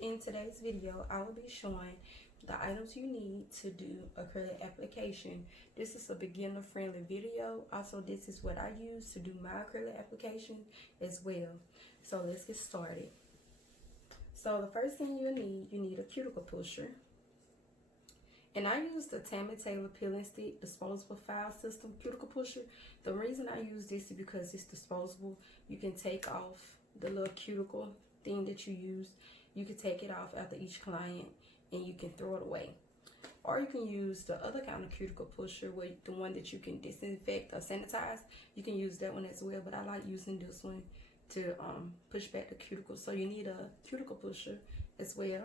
in today's video, I will be showing the items you need to do acrylic application. This is a beginner friendly video. Also, this is what I use to do my acrylic application as well. So let's get started. So the first thing you need a cuticle pusher. And I use the Tammy Taylor Peel and Stick disposable file system cuticle pusher. The reason I use this is because it's disposable. You can take off the little cuticle thing that you use. You can take it off after each client and you can throw it away. Or you can use the other kind of cuticle pusher, where the one that you can disinfect or sanitize. You can use that one as well, but I like using this one to push back the cuticle. So you need a cuticle pusher as well.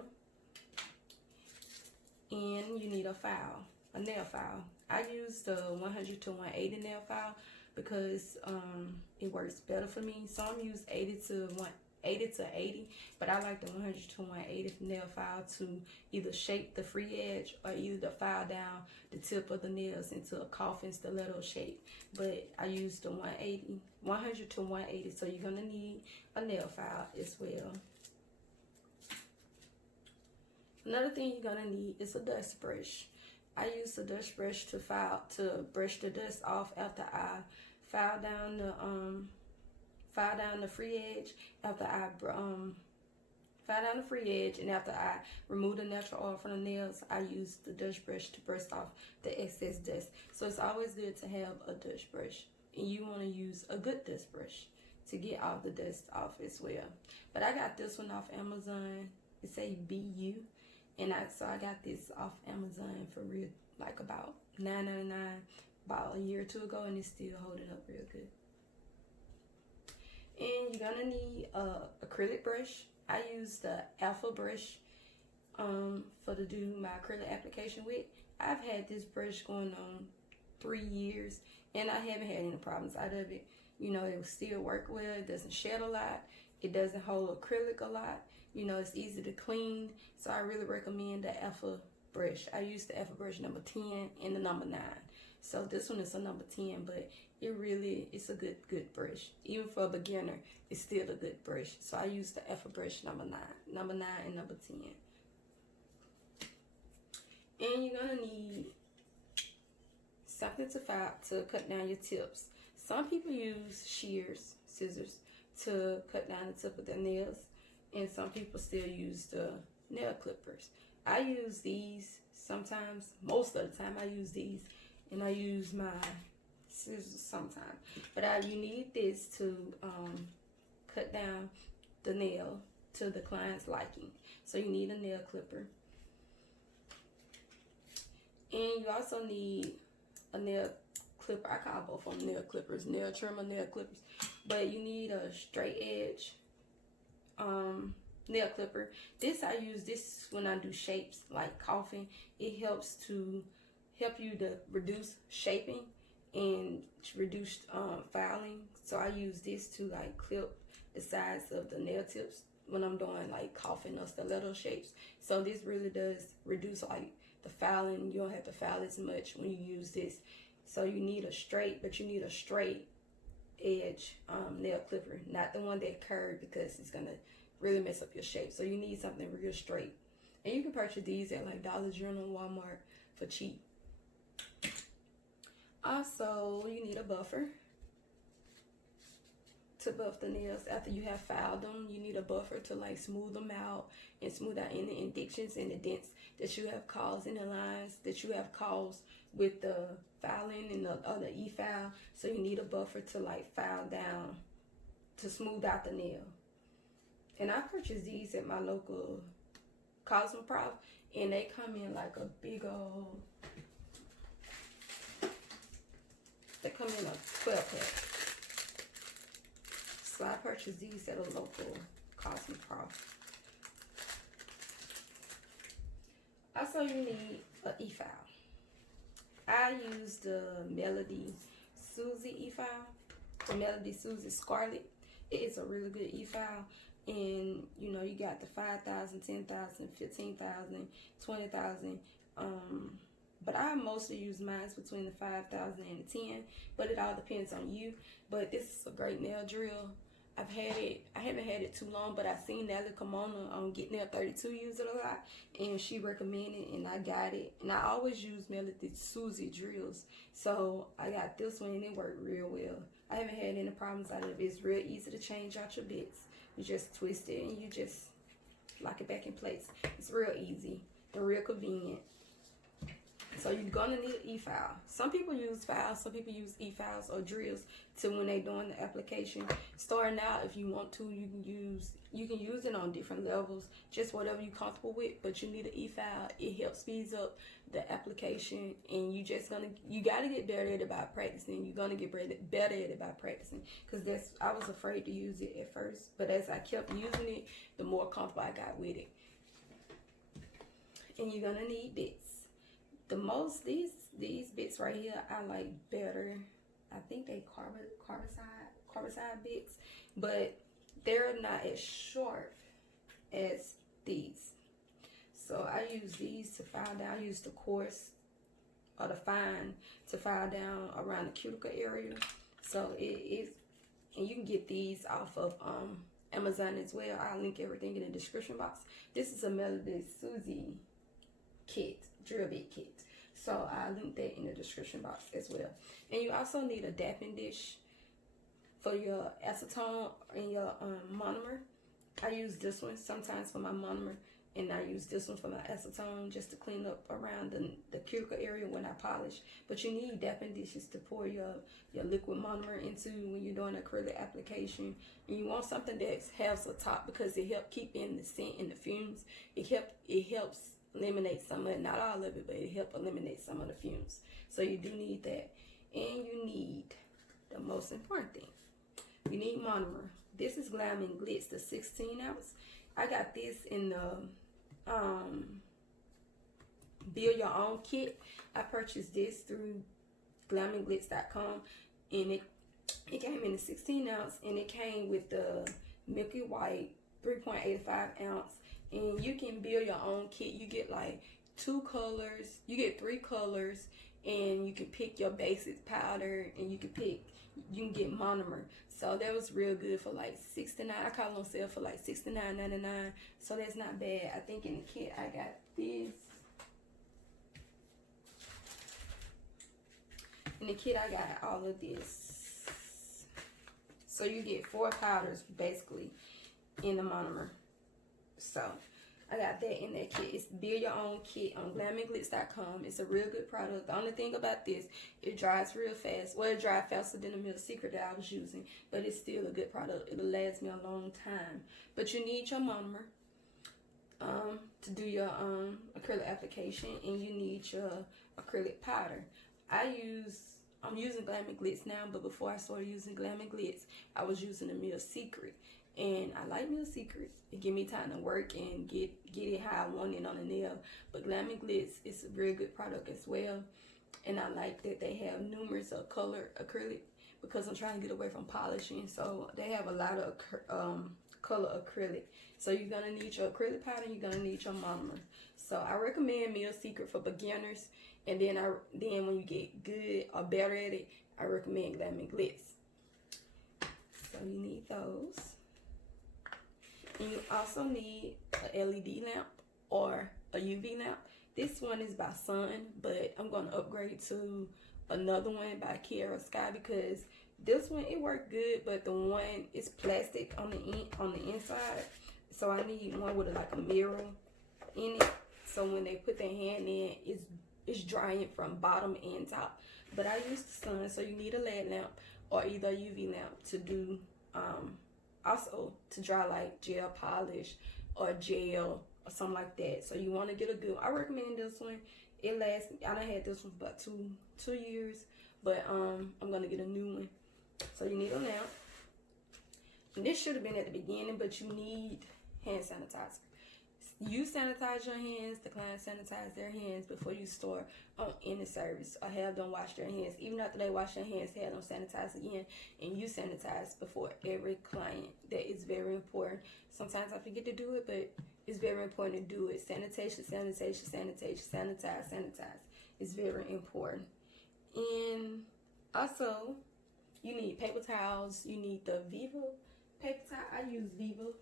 And you need a file, a nail file. I use the 100 to 180 nail file because it works better for me. Some use 80 to 80, but I like the 100 to 180 nail file to either shape the free edge or either to file down the tip of the nails into a coffin stiletto shape. But I use the 100 to 180, so you're gonna need a nail file as well. Another thing you're gonna need is a dust brush. I use a dust brush to brush the dust off after I file down the free edge. After I file down the free edge, and after I remove the natural oil from the nails, I use the dust brush to brush off the excess dust. So it's always good to have a dust brush, and you want to use a good dust brush to get all the dust off as well. But I got this one off Amazon. It say BU. And so I got this off Amazon for real, like about $9.99 about a year or two ago, and it's still holding up real good. And you're gonna need a acrylic brush. I use the Alpha brush to do my acrylic application with. I've had this brush going on 3 years, and I haven't had any problems out of it. You know, it will still work well. It doesn't shed a lot. It doesn't hold acrylic a lot. You know, it's easy to clean. So I really recommend the Alpha brush. I use the Alpha brush number 10 and the number 9. So this one is a number 10, but it's a good brush. Even for a beginner, it's still a good brush. So I use the Alpha brush number 9 and number 10. And you're gonna need something to cut down your tips. Some people use scissors to cut down the tip of their nails, and some people still use the nail clippers. I use these sometimes. Most of the time I use these, and I use my scissors sometimes. But you need this to cut down the nail to the client's liking. So you need a nail clipper. And you also need a nail clipper. I call both of them nail clippers, nail trimmer, nail clippers. But you need a straight edge nail clipper. I use this when I do shapes like coffin. It helps you to reduce shaping and reduce filing. So I use this to like clip the sides of the nail tips when I'm doing like coffin or stiletto shapes. So this really does reduce like the filing. You don't have to file as much when you use this. So you need a straight edge nail clipper, not the one that curved, because it's gonna really mess up your shape. So you need something real straight, and you can purchase these at like Dollar General and Walmart for cheap. Also, you need a buffer to buff the nails after you have filed them. You need a buffer to like smooth them out and smooth out any indentations and the dents that you have caused in the lines that you have caused with the filing and the e-file. So you need a buffer to like file down to smooth out the nail. And I purchased these at my local Cosmoprof, and they come in like a big old, they come in a 12 pack. So I purchased these at a local Cosmoprof. Also, you need an e-file. I use the Melody Susie e-file, the Melody Susie Scarlet. It is a really good e-file. And you know, you got the 5,000, 10,000, 15,000, 20,000. But I mostly use mine between the 5,000 and the 10. But it all depends on you. But this is a great nail drill. I've had it. I haven't had it too long, but I seen Natalie Kimona on Get Nail 32 use it a lot, and she recommended, and I got it. And I always use Melody Susie drills, so I got this one, and it worked real well. I haven't had any problems out of it. It's real easy to change out your bits. You just twist it, and you just lock it back in place. It's real easy and real convenient. So you're gonna need an e-file. Some people use files, some people use e-files or drills to when they're doing the application. Starting out, if you want to, you can use it on different levels, just whatever you're comfortable with. But you need an e-file. It helps speeds up the application, and you gotta get better at it by practicing. You're gonna get better at it by practicing, because I was afraid to use it at first, but as I kept using it, the more comfortable I got with it. And you're gonna need bits. The most, these bits right here, I like better. I think they carbide bits, but they're not as sharp as these. So I use these to file down. I use the coarse or the fine to file down around the cuticle area. So it is, and you can get these off of Amazon as well. I'll link everything in the description box. This is a Melody Susie kit, drill bit kit. So I'll link that in the description box as well. And you also need a Dappen dish for your acetone and your monomer. I use this one sometimes for my monomer, and I use this one for my acetone just to clean up around the cuticle area when I polish. But you need Dappen dishes to pour your liquid monomer into when you're doing acrylic application. And you want something that has a top, because it helps keep in the scent and the fumes. It helps eliminate some of it, not all of it, but it helps eliminate some of the fumes. So you do need that. And you need the most important thing. You need monomer. This is Glam and Glitz, the 16 ounce. I got this in the Build Your Own kit. I purchased this through glamandglitz.com, and it came in the 16 ounce, and it came with the Milky White 3.85 ounce. And you can build your own kit. You get like 2 colors. You get 3 colors, and you can pick your basic powder, and you can get monomer. So that was real good for like $69. I caught it on sale for like $69.99. So that's not bad. I think in the kit I got this. In the kit I got all of this. So you get 4 powders basically in the monomer. So I got that in that kit. It's Build Your Own kit on glamandglitz.com. It's a real good product. The only thing about this, it dries real fast. Well, it dries faster than the Milk Secret that I was using, but it's still a good product. It'll last me a long time. But you need your monomer to do your acrylic application, and you need your acrylic powder. I'm using Glam and Glitz now, but before I started using Glam and Glitz, I was using the Milk Secret. And I like Milk Secret. It give me time to work and get it how I want it on the nail. But Glam and Glitz is a very good product as well. And I like that they have numerous of color acrylic, because I'm trying to get away from polishing. So they have a lot of color acrylic. So you're going to need your acrylic powder, and you're going to need your monomer. So I recommend Milk Secret for beginners. And then when you get good or better at it, I recommend Glam and Glitz. So you need those. And you also need an LED lamp or a UV lamp. This one is by Sun, but I'm going to upgrade to another one by Kiara Sky, because this one, it worked good, but the one is plastic on the inside. So I need one with like a mirror in it. So when they put their hand in, it's drying from bottom and top. But I use the Sun, so you need a LED lamp or either a UV lamp to do also to dry like gel polish or gel or something like that. So you want to get a good one. I recommend this one. It lasts. I done had this one for about two years, but I'm gonna get a new one. So you need a lamp. And this should have been at the beginning, but you need hand sanitizer. You sanitize your hands. The client sanitize their hands before you start on any service, or have them wash their hands. Even after they wash their hands, have them sanitize again, and you sanitize before every client. That is very important. Sometimes I forget to do it, but it's very important to do it. Sanitation, sanitation, sanitation, sanitize, sanitize. It's very important. And also, you need paper towels. You need the paper towel, I use Viva.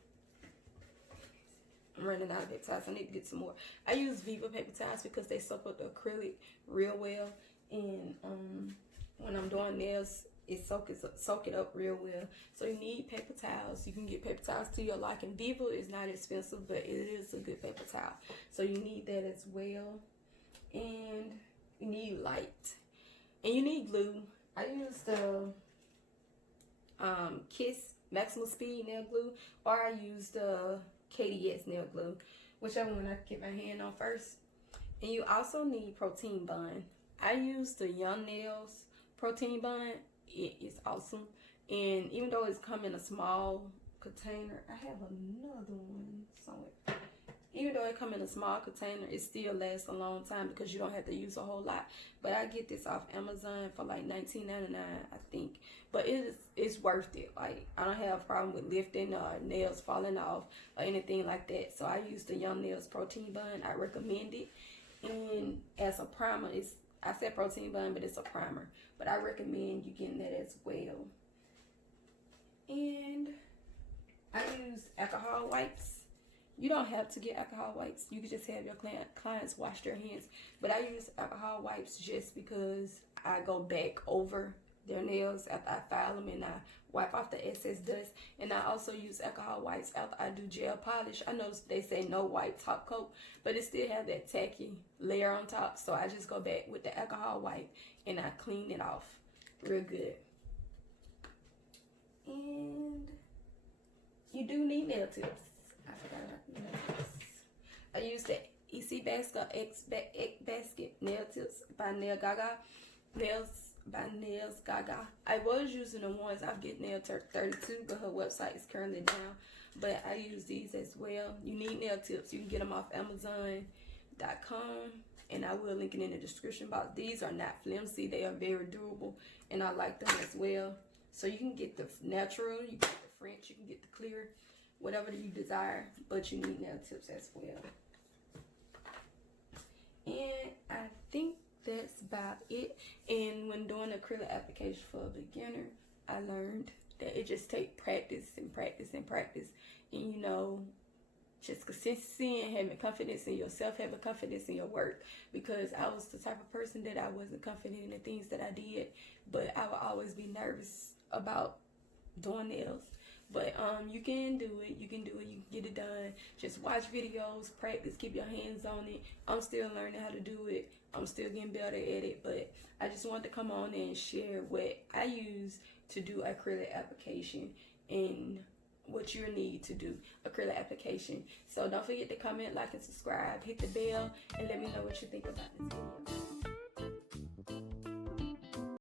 I'm running out of paper towels. I need to get some more. I use Viva paper towels because they soak up the acrylic real well. And when I'm doing nails, it soak it up real well. So you need paper towels. You can get paper towels to your liking. Viva is not expensive, but it is a good paper towel. So you need that as well. And you need light. And you need glue. I use the Kiss Maximum Speed nail glue, or I use the KDS nail glue, whichever one I can get my hand on first. And you also need protein bond. I use the Young Nails protein bond. It is awesome. And even though it's come in a small container, I have another one somewhere. Even though it come in a small container, it still lasts a long time because you don't have to use a whole lot. But I get this off Amazon for like $19.99, I think. But it's worth it. Like, I don't have a problem with lifting or nails falling off or anything like that. So I use the Young Nails protein bond. I recommend it. And as a primer, I said protein bond, but it's a primer. But I recommend you getting that as well. And I use alcohol wipes. You don't have to get alcohol wipes. You can just have your clients wash their hands. But I use alcohol wipes just because I go back over their nails after I file them and I wipe off the excess dust. And I also use alcohol wipes after I do gel polish. I know they say no white top coat, but it still has that tacky layer on top. So I just go back with the alcohol wipe and I clean it off real good. And you do need nail tips. I forgot about nail tips. I use the EcBasket nail tips by Nail Gaga. Nails Gaga. I was using the ones I've get nail 32, but her website is currently down. But I use these as well. You need nail tips. You can get them off Amazon.com, and I will link it in the description box. These are not flimsy. They are very durable, and I like them as well. So you can get the natural, you can get the French, you can get the clear, whatever you desire, but you need nail tips as well. And I think that's about it. And when doing acrylic application for a beginner, I learned that it just takes practice and practice and practice. And you know, just consistency and having confidence in yourself, having confidence in your work. Because I was the type of person that I wasn't confident in the things that I did, but I would always be nervous about doing nails. But you can do it. You can do it. You can get it done. Just watch videos, practice, keep your hands on it. I'm still learning how to do it. I'm still getting better at it. But I just wanted to come on and share what I use to do acrylic application and what you need to do acrylic application. So don't forget to comment, like, and subscribe. Hit the bell and let me know what you think about this video.